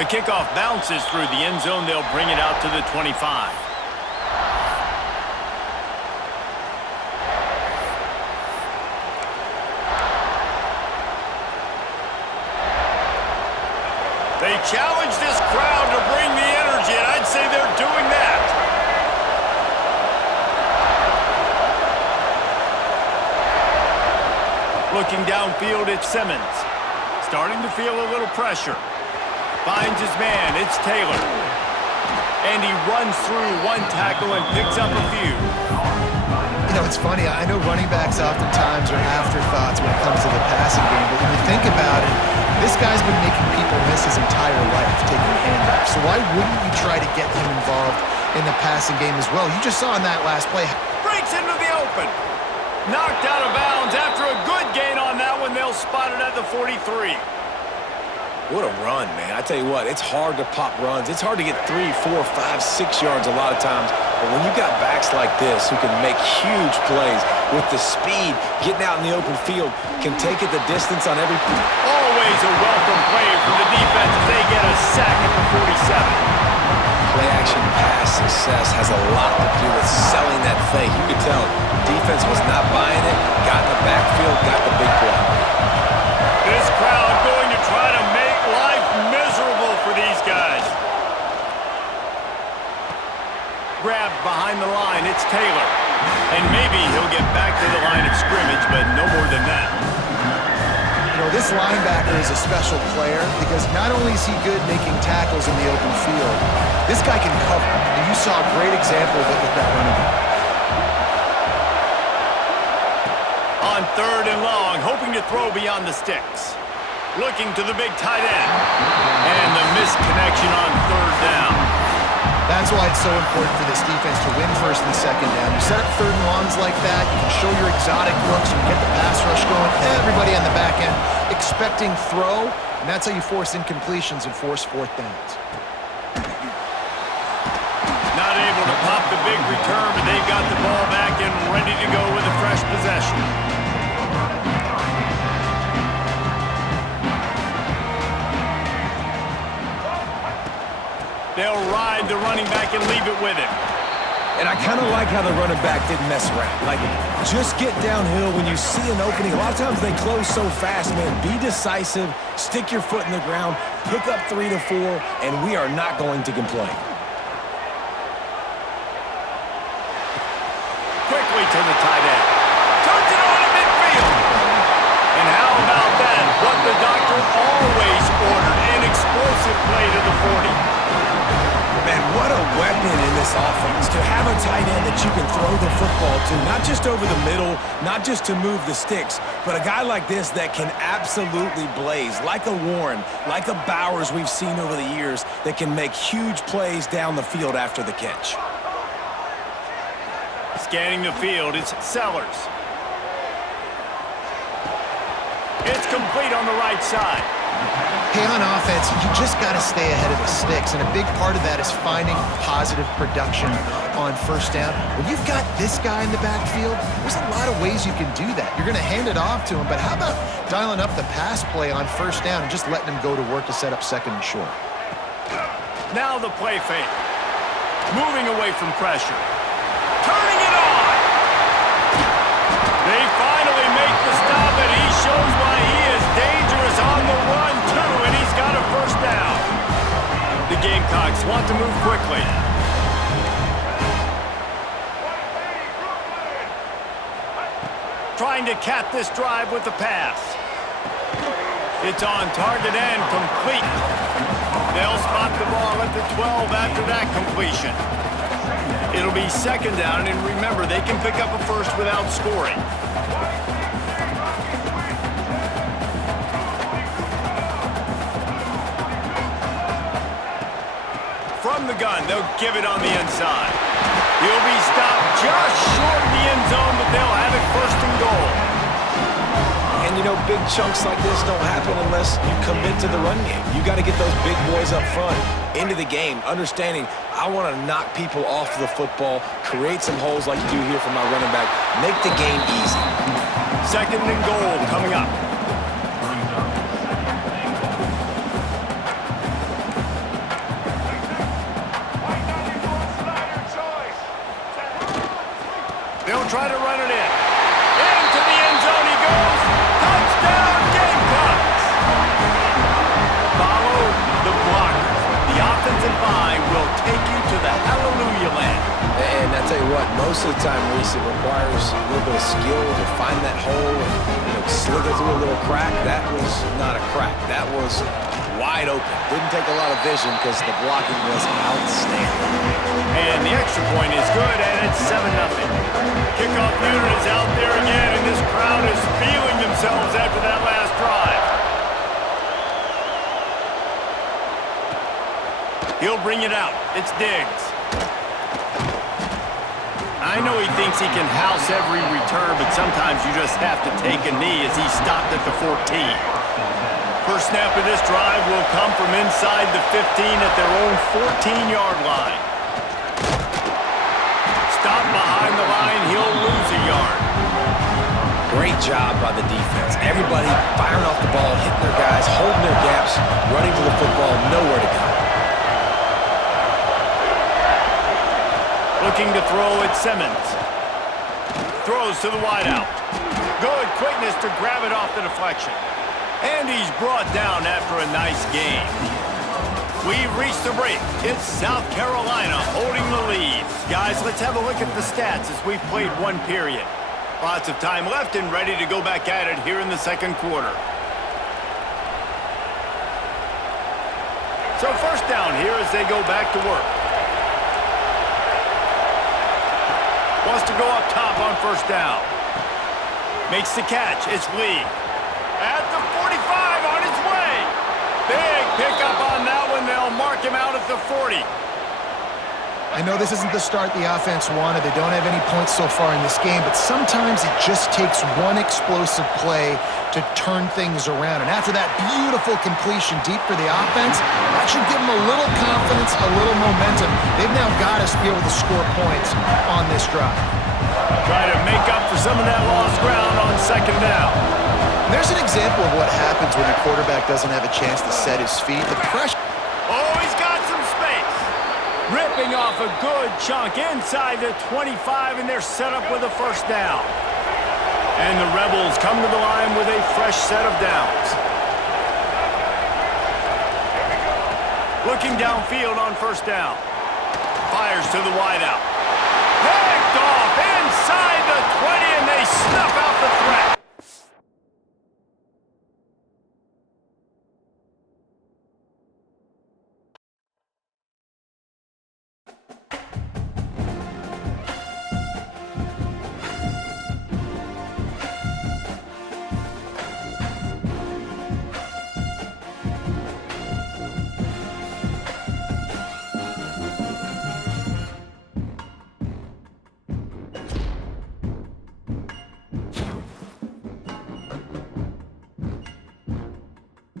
The kickoff bounces through the end zone. They'll bring it out to the 25. They challenge this crowd to bring the energy, and I'd say they're doing that. Looking downfield, it's Simmons. Starting to feel a little pressure. Finds his man, it's Taylor. And he runs through one tackle and picks up a few. You know, it's funny. I know running backs oftentimes are afterthoughts when it comes to the passing game, but when you think about it, this guy's been making people miss his entire life taking handoffs. So why wouldn't you try to get him involved in the passing game as well? You just saw in that last play. Breaks into the open. Knocked out of bounds. After a good gain on that one, they'll spot it at the 43. What a run, man. I tell you what, it's hard to pop runs. It's hard to get 3, 4, 5, 6 yards a lot of times. But when you got backs like this who can make huge plays with the speed, getting out in the open field, can take it the distance on every... Always a welcome play from the defense as they get a sack at the 47. Play-action pass success has a lot to do with selling that fake. You could tell defense was not buying it, got in the backfield, got the big play. This crowd going to try to make life miserable for these guys. Grabbed behind the line, it's Taylor. And maybe he'll get back to the line of scrimmage, but no more than that. You know, this linebacker is a special player because not only is he good making tackles in the open field, this guy can cover. And you saw a great example of it with that running back. On 3rd and long, hoping to throw beyond the sticks. Looking to the big tight end. And the misconnection on 3rd down. That's why it's so important for this defense to win 1st and 2nd down. You set up 3rd and longs like that, you can show your exotic looks, you can get the pass rush going, everybody on the back end expecting throw, and that's how you force incompletions and force 4th downs. Not able to pop the big return, but they've got the ball back and ready to go with a fresh possession. They'll ride the running back and leave it with him. And I kind of like how the running back didn't mess around. Like, just get downhill when you see an opening. A lot of times they close so fast, man. Be decisive, stick your foot in the ground, pick up 3 to 4, and we are not going to complain. Quickly to the tight end. Turns it on to midfield. And how about that? What the doctor always ordered, an explosive play to the 40. Man, what a weapon in this offense to have a tight end that you can throw the football to, not just over the middle, not just to move the sticks, but a guy like this that can absolutely blaze, like a Warren, like a Bowers we've seen over the years, that can make huge plays down the field after the catch. Scanning the field, it's Sellers. It's complete on the right side. Hey, on offense, you just got to stay ahead of the sticks, and a big part of that is finding positive production on 1st down. When you've got this guy in the backfield, there's a lot of ways you can do that. You're going to hand it off to him, but how about dialing up the pass play on 1st down and just letting him go to work to set up 2nd and short? Now the play fake. Moving away from pressure. Turning it on! They finally make the stop, and he shows why he is dangerous on the run, too, and he's got a 1st down. The Gamecocks want to move quickly. Trying to cap this drive with the pass. It's on target and complete. They'll spot the ball at the 12 after that completion. It'll be 2nd down, and remember, they can pick up a 1st without scoring. From the gun, they'll give it on the inside. He'll be stopped just short of the end zone, but they'll have it 1st and goal. And, you know, big chunks like this don't happen unless you commit to the run game. You got to get those big boys up front into the game, understanding I want to knock people off the football, create some holes like you do here for my running back, make the game easy. 2nd and goal coming up. try to run it in. Into the end zone he goes. Touchdown, Gamecocks! Follow the blockers. The offensive line will take you to the hallelujah land. And I tell you what, most of the time, Reese, it requires a little bit of skill to find that hole and slither through a little crack. That was not a crack. That was wide open. Didn't take a lot of vision because the blocking was outstanding. And the extra point is good, and it's 7-0. Kickoff unit is out there again, and this crowd is feeling themselves after that last drive. He'll bring it out. It's Diggs. I know he thinks he can house every return, but sometimes you just have to take a knee as he stopped at the 14. First snap of this drive will come from inside the 15 at their own 14-yard line. Stop behind the line, he'll lose a yard. Great job by the defense. Everybody firing off the ball, hitting their guys, holding their gaps, running to the football, nowhere to go. Looking to throw at Simmons. Throws to the wideout. Good quickness to grab it off the deflection. And he's brought down after a nice gain. We've reached the break. It's South Carolina holding the lead. Guys, let's have a look at the stats as we've played one period. Lots of time left and ready to go back at it here in the second quarter. So first down here as they go back to work. Wants to go up top on first down. Makes the catch. It's Lee. At the 45 on his way. Big pickup on that one. They'll mark him out at the 40. I know this isn't the start the offense wanted. They don't have any points so far in this game, but sometimes it just takes one explosive play to turn things around. And after that beautiful completion deep for the offense, that should give them a little confidence, a little momentum. They've now got us to be able to score points on this drive. Try to make up for some of that lost ground on second down. And there's an example of what happens when a quarterback doesn't have a chance to set his feet. The pressure. Oh, he's got some space. Ripping off a good chunk inside the 25, and they're set up with a first down. And the Rebels come to the line with a fresh set of downs. Looking downfield on first down. Fires to the wideout.